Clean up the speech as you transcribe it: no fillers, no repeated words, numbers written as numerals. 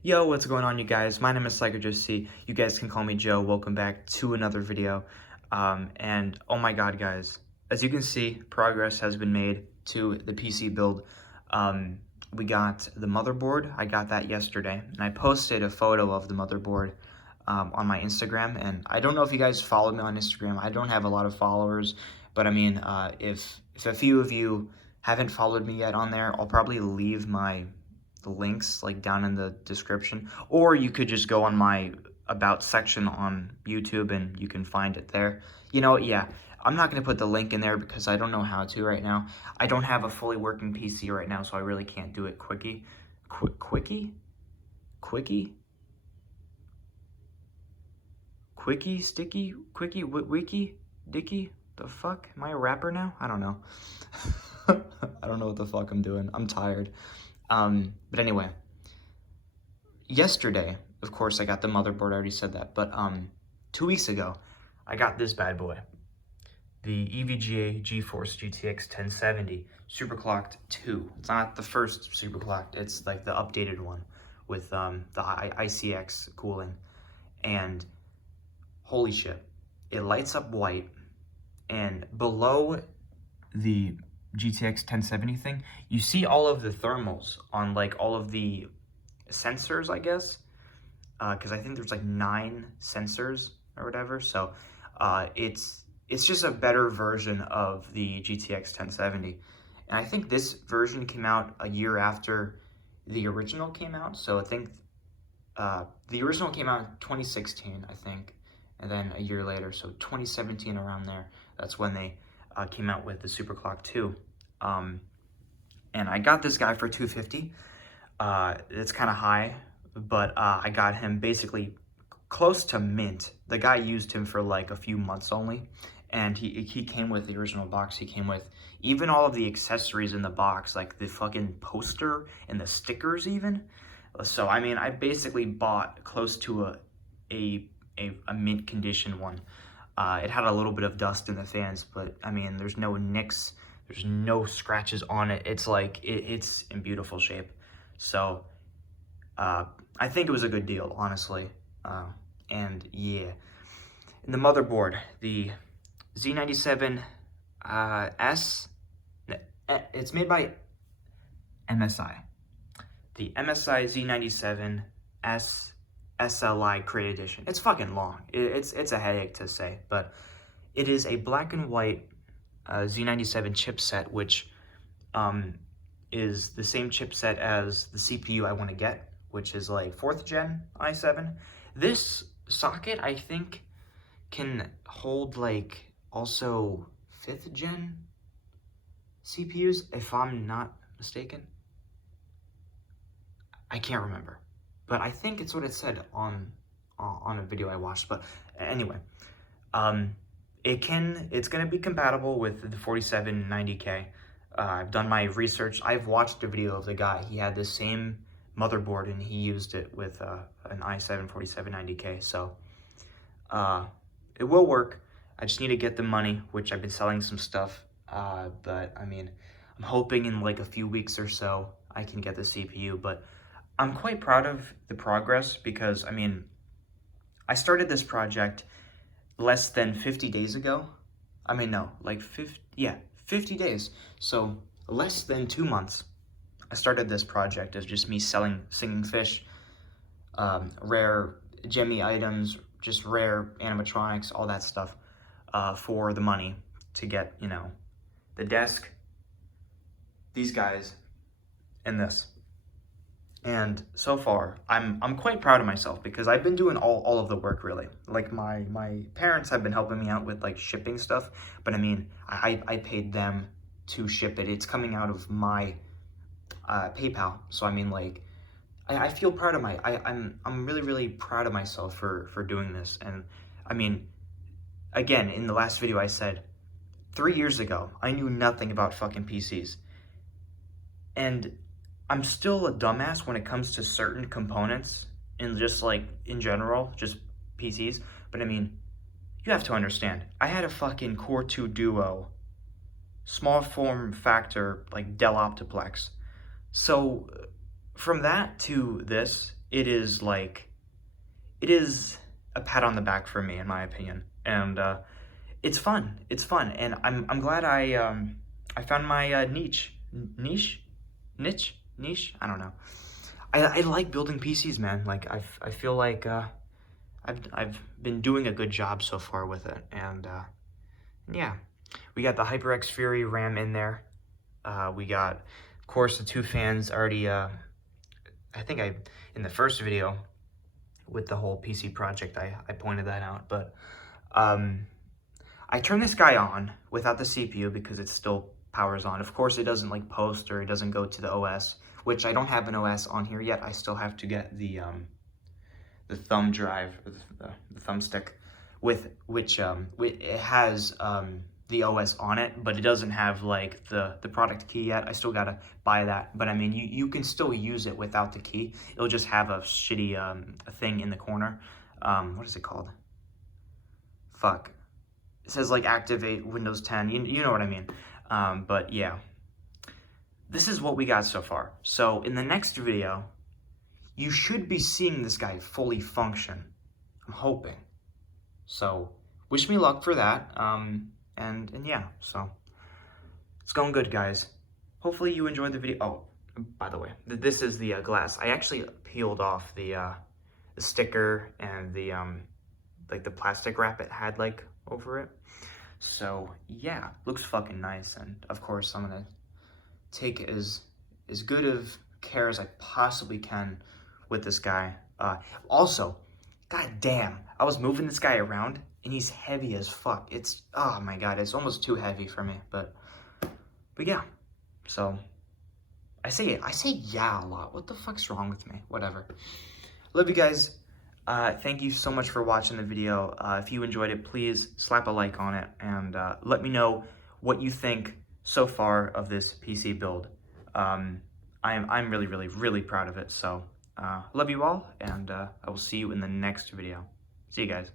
Yo, what's going on, you guys? My name is PsychoJC. You guys can call me Joe. Welcome back to another video. And oh my god, guys, as you can see, progress has been made to the PC build. We got the motherboard. I got that yesterday, and I posted a photo of the motherboard on my Instagram. And I don't know if you guys followed me on Instagram. I don't have a lot of followers, but I mean, if a few of you haven't followed me yet on there, I'll probably leave the links like down in the description, or you could just go on my about section on YouTube and you can find it there. You know, yeah, I'm not going to put the link in there because I don't know how to right now. I don't have a fully working PC right now, so I really can't do it quickie. Quickie? Sticky? Quickie? Wiki? Dicky? The fuck? Am I a rapper now? I don't know. I don't know what the fuck I'm doing. I'm tired. But anyway, yesterday, of course, I got the motherboard. I already said that. But 2 weeks ago, I got this bad boy, the EVGA GeForce GTX 1070 Superclocked 2. It's not the first Superclocked. It's like the updated one with the ICX cooling. And holy shit, it lights up white. And below the GTX 1070 thing, you see all of the thermals on like all of the sensors, I guess, because I think there's like 9 sensors or whatever. So it's just a better version of the GTX 1070, and I think this version came out a year after the original came out. So I think the original came out in 2016, I think, and then a year later, so 2017 around there, that's when they came out with the Superclock 2. And I got this guy for $250. It's kind of high, but I got him basically close to mint. The guy used him for like a few months only, and he came with the original box. He came with even all of the accessories in the box, like the fucking poster and the stickers even. So I mean, I basically bought close to a mint condition one. It had a little bit of dust in the fans, but I mean, there's no nicks, there's no scratches on it. It's like, it's in beautiful shape. So I think it was a good deal, honestly. And yeah, and the motherboard, the Z97 S, it's made by MSI. The MSI Z97 S SLI Crate Edition. It's fucking long. It's a headache to say, but it is a black and white Z97 chipset, which is the same chipset as the CPU I want to get, which is like 4th gen i7. This socket, I think, can hold like also 5th gen CPUs, if I'm not mistaken. I can't remember, but I think it's what it said on a video I watched. But anyway, it's gonna be compatible with the 4790K. I've done my research. I've watched a video of the guy. He had the same motherboard and he used it with an i7 4790K. So it will work. I just need to get the money, which I've been selling some stuff. But I mean, I'm hoping in like a few weeks or so I can get the CPU. But I'm quite proud of the progress because, I mean, I started this project less than 50 days ago. I mean, no, like 50 days. So less than 2 months, I started this project as just me selling singing fish, rare gemmy items, just rare animatronics, all that stuff, for the money to get, you know, the desk, these guys, and this. And so far, I'm quite proud of myself because I've been doing all of the work, really. Like my parents have been helping me out with like shipping stuff, but I mean, I paid them to ship it. It's coming out of my PayPal. So I mean, like, I feel proud of I'm really proud of myself for doing this. And I mean, again, in the last video I said 3 years ago, I knew nothing about fucking PCs. And I'm still a dumbass when it comes to certain components and just like in general, just PCs. But I mean, you have to understand, I had a fucking Core 2 Duo, small form factor, like Dell Optiplex. So from that to this, it is like, it is a pat on the back for me, in my opinion. And it's fun. It's fun, and I'm glad I found my niche. I don't know. I like building PCs, man. Like I feel like I've been doing a good job so far with it, and yeah, we got the HyperX Fury RAM in there. We got, of course, the two fans already. I think in the first video with the whole PC project, I pointed that out, but I turned this guy on without the CPU because it still powers on. Of course, it doesn't like post, or it doesn't go to the OS, which I don't have an OS on here yet. I still have to get the thumb drive, or the thumbstick, with which it has the OS on it, but it doesn't have like the product key yet. I still gotta buy that, but I mean, you can still use it without the key. It'll just have a shitty a thing in the corner. What is it called? Fuck. It says like activate Windows 10. You know what I mean. But yeah, this is what we got so far. So in the next video, you should be seeing this guy fully function. I'm hoping. So wish me luck for that. And yeah, so it's going good, guys. Hopefully you enjoyed the video. Oh, by the way, this is the glass. I actually peeled off the sticker and the like the plastic wrap it had like over it. So yeah, looks fucking nice, and of course I'm gonna take as good of care as I possibly can with this guy. Also, god damn, I was moving this guy around and he's heavy as fuck. It's, oh my god, it's almost too heavy for me, but yeah. So I say yeah a lot. What the fuck's wrong with me? Whatever. Love you guys. Thank you so much for watching the video. If you enjoyed it, please slap a like on it, and let me know what you think so far of this PC build. I'm really proud of it. So love you all, and I will see you in the next video. See you guys.